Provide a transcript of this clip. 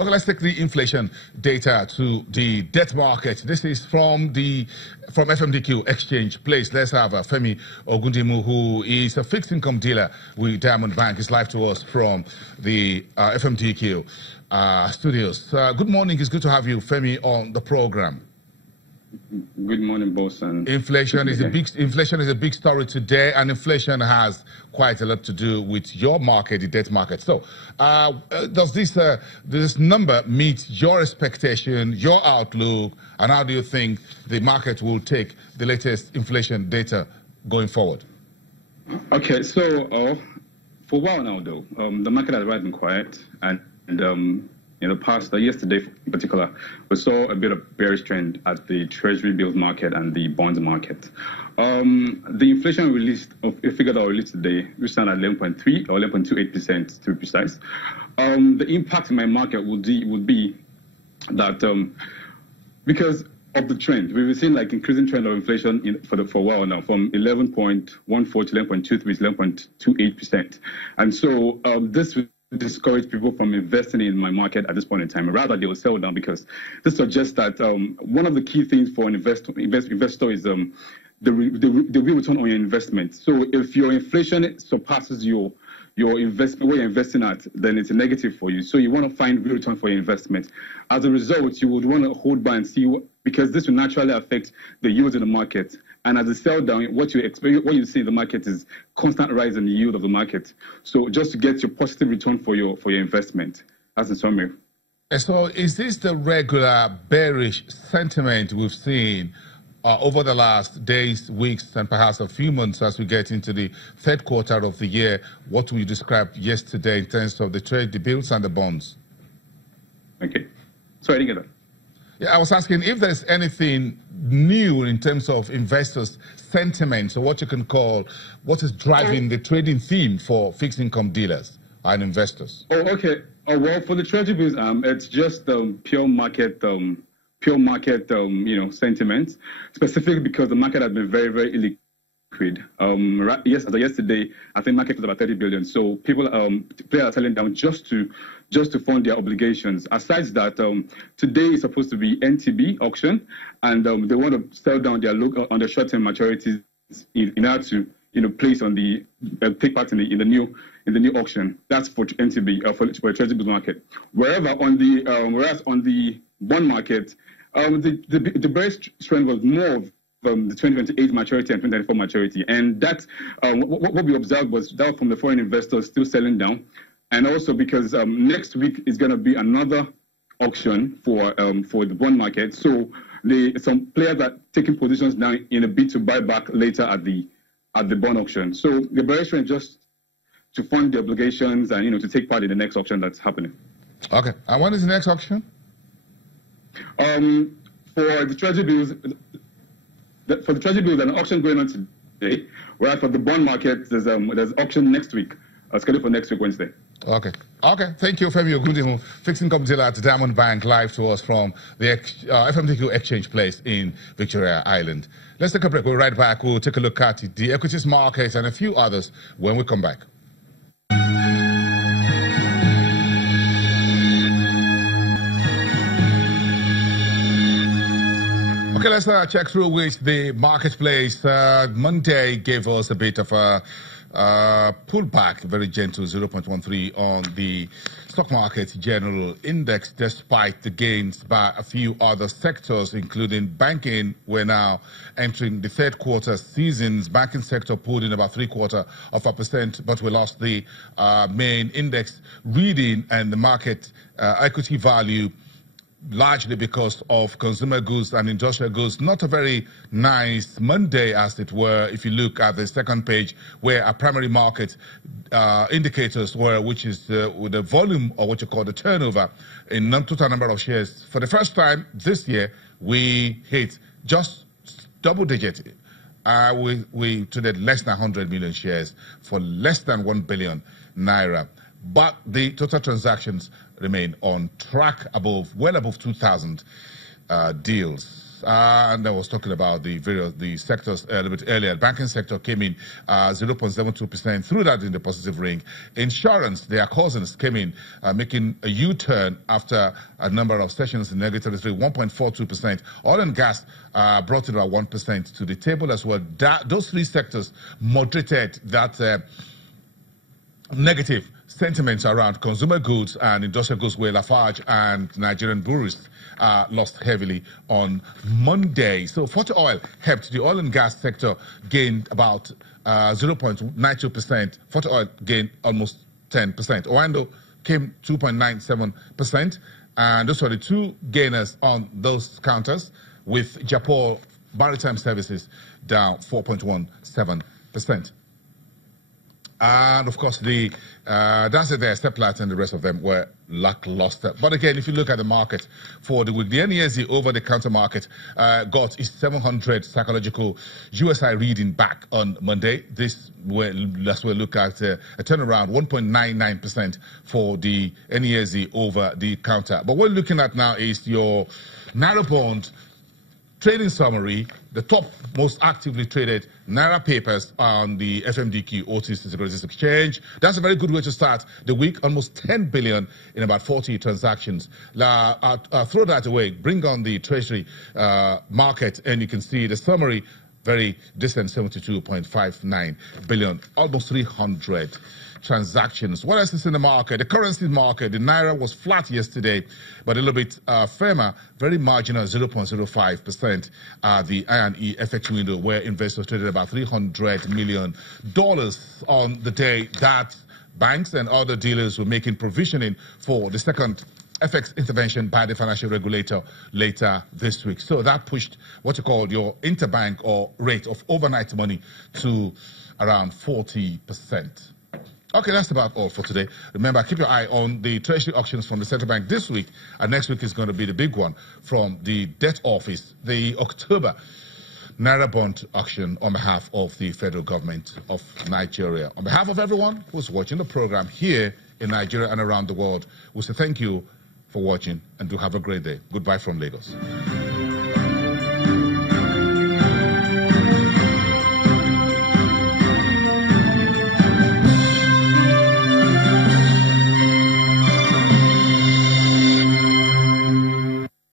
Okay, let's take the inflation data to the debt market. This is from FMDQ Exchange Place. Let's have Femi Ogundimu, who is a fixed income dealer with Diamond Bank. He's live to us from the FMDQ studios. Good morning. It's good to have you, Femi, on the program. Good morning, boss. And inflation is a big story today, and inflation has quite a lot to do with your market, the debt market. So, does this number meet your expectation, your outlook, and how do you think the market will take the latest inflation data going forward? Okay, so for a while now, though, the market has been quiet, and in the past, yesterday in particular, we saw a bit of bearish trend at the treasury bills market and the bonds market. The inflation figure that I released today, we stand at 11.3 or 11.28% to be precise. The impact in my market would be that because of the trend, we've been seeing like increasing trend of inflation for a while now, from 11.14 to 11.23 to 11.28%, and so this discourage people from investing in my market at this point in time. Rather, they will sell down, because this suggests that one of the key things for an investor is the real return on your investment. So if your inflation surpasses your investment, where you're investing at, then it's a negative for you. So you want to find real return for your investment. As a result, you would want to hold by and see, because this will naturally affect the yields in the market. And as a sell down, what you see in the market is constant rise in the yield of the market. So just to get your positive return for your investment. That's the summary. So is this the regular bearish sentiment we've seen over the last days, weeks, and perhaps a few months as we get into the third quarter of the year? What we described yesterday in terms of the bills and the bonds? Okay. Sorry, I didn't get that. Yeah, I was asking if there's anything new in terms of investors' sentiment, so what you can call, what is driving the trading theme for fixed income dealers and investors? Oh, okay. Well, for the treasury bills, it's just pure market, sentiment, specifically because the market has been very, very illiquid. Yes, as of yesterday, I think market was about 30 billion. So players are selling down just to fund their obligations. Aside that, today is supposed to be NTB auction, and they want to sell down their on the short-term maturities in order to place on the take part in the new auction. That's for NTB for treasury bills market. Whereas on the bond market, the bearish trend was more of the 2028 maturity and 2024 maturity, and that what we observed was that from the foreign investors still selling down, and also because next week is going to be another auction for the bond market, so some players are taking positions now in a bid to buy back later at the bond auction. So the bearish trend just to fund the obligations and to take part in the next auction that's happening. Okay, and when is the next auction? For the treasury bills. For the treasury bills, an auction going on today, whereas for the bond market, there's auction next week, scheduled for next week, Wednesday. Okay. Thank you, Femi Ogundimu, fixed income dealer at Diamond Bank, live to us from the FMDQ Exchange Place in Victoria Island. Let's take a break. We'll be right back. We'll take a look at the equities markets and a few others when we come back. Okay, let's check through with the marketplace. Monday gave us a bit of a pullback, very gentle 0.13 on the stock market general index, despite the gains by a few other sectors, including banking. We're now entering the third quarter seasons. Banking sector pulled in about 0.75%, but we lost the main index reading and the market equity value, largely because of consumer goods and industrial goods. Not a very nice Monday, as it were, if you look at the second page, where our primary market indicators were, which is with the volume, or what you call the turnover, in total number of shares. For the first time this year, we hit just double digit. We traded less than 100 million shares for less than 1 billion naira. But the total transactions remain on track, well above 2,000. deals. And I was talking about the sectors a little bit earlier. Banking sector came in 0.72%, through that in the positive ring. Insurance, their cousins, came in making a U-turn after a number of sessions in negative territory, 1.42%. Oil and gas brought in about 1% to the table as well. Those three sectors moderated that negative sentiments around consumer goods and industrial goods, where Lafarge and Nigerian breweries lost heavily on Monday. So Forte Oil helped. The oil and gas sector gained about 0.92%. Forte Oil gained almost 10%. Owando came 2.97%. And those were the two gainers on those counters, with Japan Maritime Services down 4.17%. And of course, that's it there. Seplat and the rest of them were lackluster. But again, if you look at the market for the week, the NESE over-the-counter market got its 700 psychological USI reading back on Monday. That's where we look at a turnaround, 1.99% for the NESE over-the-counter. But what we're looking at now is your Naira bond trading summary, the top most actively traded Naira papers on the FMDQ OTC Securities Exchange. That's a very good way to start the week. Almost 10 billion in about 40 transactions. I'll throw that away. Bring on the Treasury market, and you can see the summary. Very decent, 72.59 billion, almost 300 transactions. What else is in the market? The currency market, the Naira was flat yesterday, but a little bit firmer, very marginal, 0.05%. The I&E FX window, where investors traded about $300 million on the day that banks and other dealers were making provisioning for the second FX intervention by the financial regulator later this week. So that pushed what you call your interbank or rate of overnight money to around 40%. Okay, that's about all for today. Remember, keep your eye on the Treasury auctions from the Central Bank this week, and next week is going to be the big one from the Debt Office, the October Naira bond auction on behalf of the federal government of Nigeria. On behalf of everyone who's watching the program here in Nigeria and around the world, we say thank you for watching and do have a great day. Goodbye from Lagos.